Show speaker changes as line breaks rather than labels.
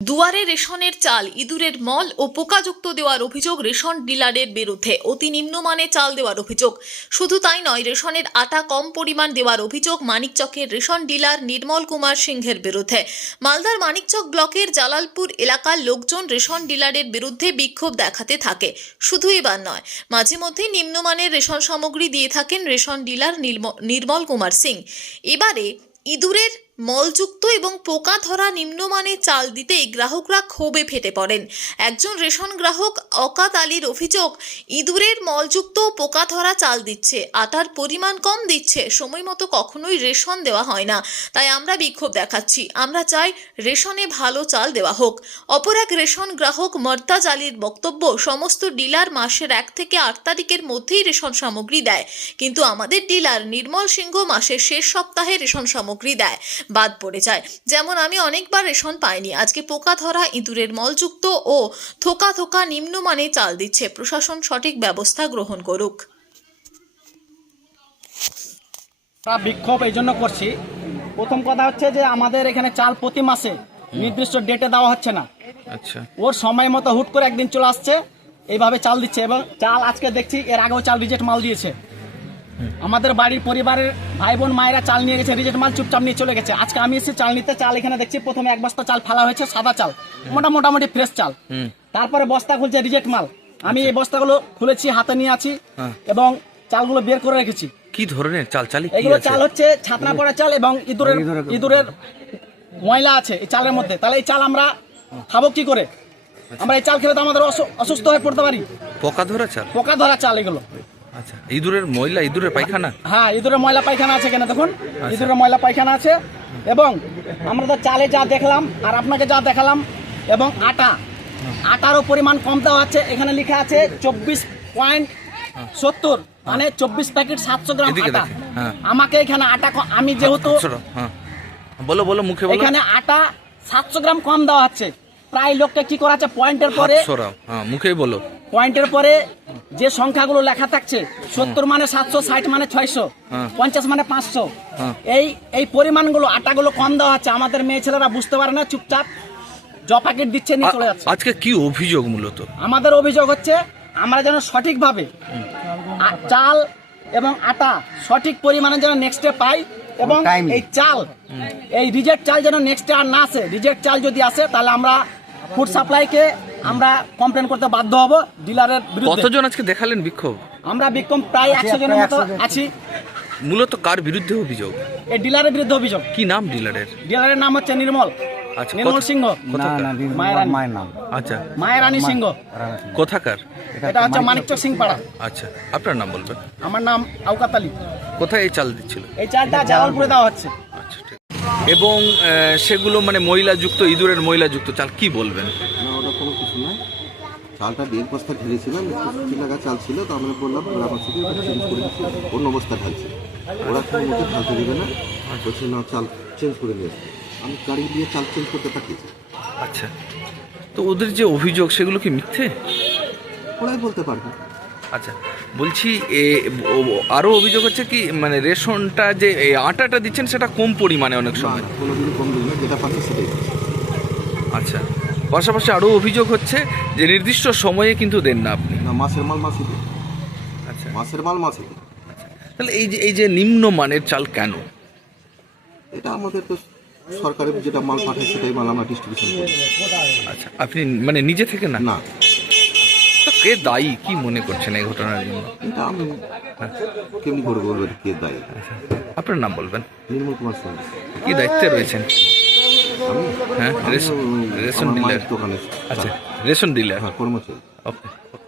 দুয়ারে রেশনের চাল ইঁদুরের মল ও পোকাযুক্ত দেওয়ার অভিযোগ রেশন ডিলারের বিরুদ্ধে। অতি নিম্নমানের চাল দেওয়ার অভিযোগ। শুধু তাই নয়, রেশনের আটা কম পরিমাণ দেওয়ার অভিযোগ মানিকচকের রেশন ডিলার নির্মল কুমার সিংহের বিরুদ্ধে। মালদার মানিকচক ব্লকের জালালপুর এলাকার লোকজন রেশন ডিলারের বিরুদ্ধে বিক্ষোভ দেখাতে থাকে। শুধু এবার নয়, মাঝে মধ্যেই নিম্নমানের রেশন সামগ্রী দিয়ে থাকেন রেশন ডিলার নির্মল কুমার সিং। এবারে ইঁদুরের মলযুক্ত এবং পোকা ধরা নিম্নমানের চাল দিতেই গ্রাহকরা ক্ষোভে ফেটে পড়েন। একজন রেশন গ্রাহক অকাত আলীর অভিযোগ, ইঁদুরের মলযুক্ত পোকা ধরা চাল দিচ্ছে, আটার পরিমাণ কম দিচ্ছে, সময় মতো কখনোই রেশন দেওয়া হয় না। তাই আমরা বিক্ষোভ দেখাচ্ছি। আমরা চাই রেশনে ভালো চাল দেওয়া হোক। অপর এক রেশন গ্রাহক মর্তাজ আলীর বক্তব্য, সমস্ত ডিলার মাসের 1 থেকে 8 তারিখের মধ্যেই রেশন সামগ্রী দেয়, কিন্তু আমাদের ডিলার নির্মল সিংহ মাসের শেষ সপ্তাহে রেশন সামগ্রী দেয়, বাদ পড়ে যায়। যেমন আমি অনেকবার রেশন পাইনি। আজকে পোকা ধরা ইঁদুরের মলযুক্ত ও থোকা থোকা নিম্নমানে চাল দিচ্ছে। প্রশাসন সঠিক ব্যবস্থা গ্রহণ করুক।
আমরা বিক্ষোভ এই জন্য করছি, প্রথম কথা হচ্ছে যে আমাদের এখানে চাল প্রতি মাসে নির্দিষ্ট ডেটে দেওয়া হচ্ছে না।
আচ্ছা,
ওর সময় মতো হুট করে একদিন চলে আসছে, এইভাবে চাল দিচ্ছে। এবং চাল আজকে দেখছি এর আগেও চাল রিজেক্ট মাল দিয়েছে। আমাদের বাড়ির পরিবারের ভাই বোন মায়েরা চাল নিয়ে গেছে, রিজেক্ট মাল চুপচাপ নিয়ে চলে গেছে। আজকে আমি এসে চাল নিতে, চাল এখানে দেখছি প্রথমে 1 বস্তা চাল ফেলা হয়েছে, সাদা চাল, মোটামুটি ফ্রেশ চাল। তারপরে বস্তা খুলছে রিজেক্ট মাল। আমি এই বস্তাগুলো খুলেছি, হাতে নিয়ে আছি এবং চালগুলো বের করে রেখেছি।
কি ধরনের চাল?
এগুলো চাল হচ্ছে ছাতনা পড়া চাল এবং ইঁদুরের ময়লা আছে এই চালের মধ্যে। তাহলে এই চাল আমরা খাবো কি করে? আমরা এই চাল খেলে তো আমাদের অসুস্থ হয়ে পড়তে পারি।
পোকা ধরা চাল?
পোকা ধরা চাল এগুলো।
আচ্ছা, ইঁদুরের ময়লা, ইঁদুরের পায়খানা?
হ্যাঁ, ইঁদুরের ময়লা পায়খানা আছে। কেন দেখুন, ইঁদুরের ময়লা পায়খানা আছে। এবং আমরা তো চালে যা দেখলাম আর আপনাকে যা দেখালাম, এবং আটারও পরিমাণ কম দেওয়া আছে। এখানে লেখা আছে 24.70, মানে 24 প্যাকেট 700 গ্রাম আটা। আমাকে এখানে আটা আমি যেহেতু
বলো মুখে বলো,
এখানে আটা 700 গ্রাম কম দেওয়া হচ্ছে। প্রায় লোকটা কি করাচ্ছে, পয়েন্টের পরে
মুখেই বলো,
পয়েন্টের পরে যে সংখ্যাগুলো লেখা থাকছে, 70 মানে 700, 60 মানে 600, 50 মানে 500, এই পরিমাণগুলো আটাগুলো কম দেওয়া হচ্ছে। আমাদের মেয়ে ছেলেরা বুঝতে পারে না, চুপচাপ প্যাকেট দিচ্ছে, নিয়ে চলে যাচ্ছে।
আজকে কি অভিযোগ? মূলত আমাদের
অভিযোগ হচ্ছে আমরা যেন সঠিকভাবে চাল এবং আটা সঠিক পরিমাণে যেন নেক্সটে পাই, এবং এই চাল, এই রিজেক্ট চাল যেন নেক্সটে আর না আসে। রিজেক্ট চাল যদি আসে তাহলে আমরা ফুড সাপ্লাইকে আমরা কমপ্লেন করতে বাধ্য হব ডিলারের বিরুদ্ধে।
কতজন আজকে দেখালেন বিক্ষোভ?
আমরা বিক্ষোভ প্রায় 100 জনের মতো আছি।
মূলত কার বিরুদ্ধে অভিযোগ?
এই ডিলারের বিরুদ্ধে অভিযোগ।
কি নাম ডিলারের?
ডিলারের নাম হচ্ছে নির্মল সিংহ।
মায়ের নাম? আচ্ছা,
মায়েরানী সিংহ।
কোথাকার?
এটা হচ্ছে মানিকচক সিং পাড়া।
আচ্ছা, আপনার নাম বলবেন?
আমার নাম অকাত আলী।
কোথায় এই চাল দিচ্ছিল?
এই চালটা জালালপুরে দেওয়া হচ্ছে।
আচ্ছা, ঠিক। এবং সেগুলো মানে ময়লাযুক্ত, ইঁদুরের ময়লাযুক্ত চাল, কি বলবেন?
না, ওটা কোনো কিছু নয়। চালটা 1.5 বস্তা ঢেলেছিলাম, একটু লাগা চাল ছিল, তো আমরা বললাম গ্রামের থেকে ওটা চেঞ্জ করে দিচ্ছি, অন্য বস্তা ঢালছি। ওরা কোনো মতো ঢালতে দেবে না, বলছে না চাল চেঞ্জ করে নিয়ে আসবে। আমি গাড়ি দিয়ে চাল চেঞ্জ করতে পাঠিয়েছি।
আচ্ছা, তো ওদের যে অভিযোগ সেগুলো কি মিথ্যে?
ওরাই বলতে পারবে।
আচ্ছা, বলছি আরও অভিযোগ হচ্ছে কি, মানে রেশনটা যে আটাটা দিচ্ছেন সেটা কম পরিমাণে অনেক সময়।
কোনো দিনই কম দিন না, যেটা পাচ্ছে সেটাই।
আচ্ছা, পাশাপাশি আরও অভিযোগ হচ্ছে যে নির্দিষ্ট সময়ে কিন্তু দেন না আপনি।
না, মাসের মাল মাসই দেন।
আচ্ছা,
মাসের মাল মাসই দেন।
তাহলে এই যে নিম্নমানের চাল কেন?
এটা আমাদের তো সরকারের যেটা মাল পাঠায় সেটাই মাল আমরা ডিস্ট্রিবিউশন করি।
আচ্ছা, আপনি মানে নিজে থেকে না?
না।
তো কে দায়ী, কি মনে করছেন এই ঘটনার জন্য?
এটা আমি কেমনি করে বলবো কে দায়ী।
আপনার নাম বলবেন?
নির্মল কুমার সিং।
কি দায়িত্বে রয়েছেন? হ্যাঁ, রেশন ডিলার।
দোকানে।
আচ্ছা, রেশন ডিলার।
হ্যাঁ, কর্মচারী।
ওকে।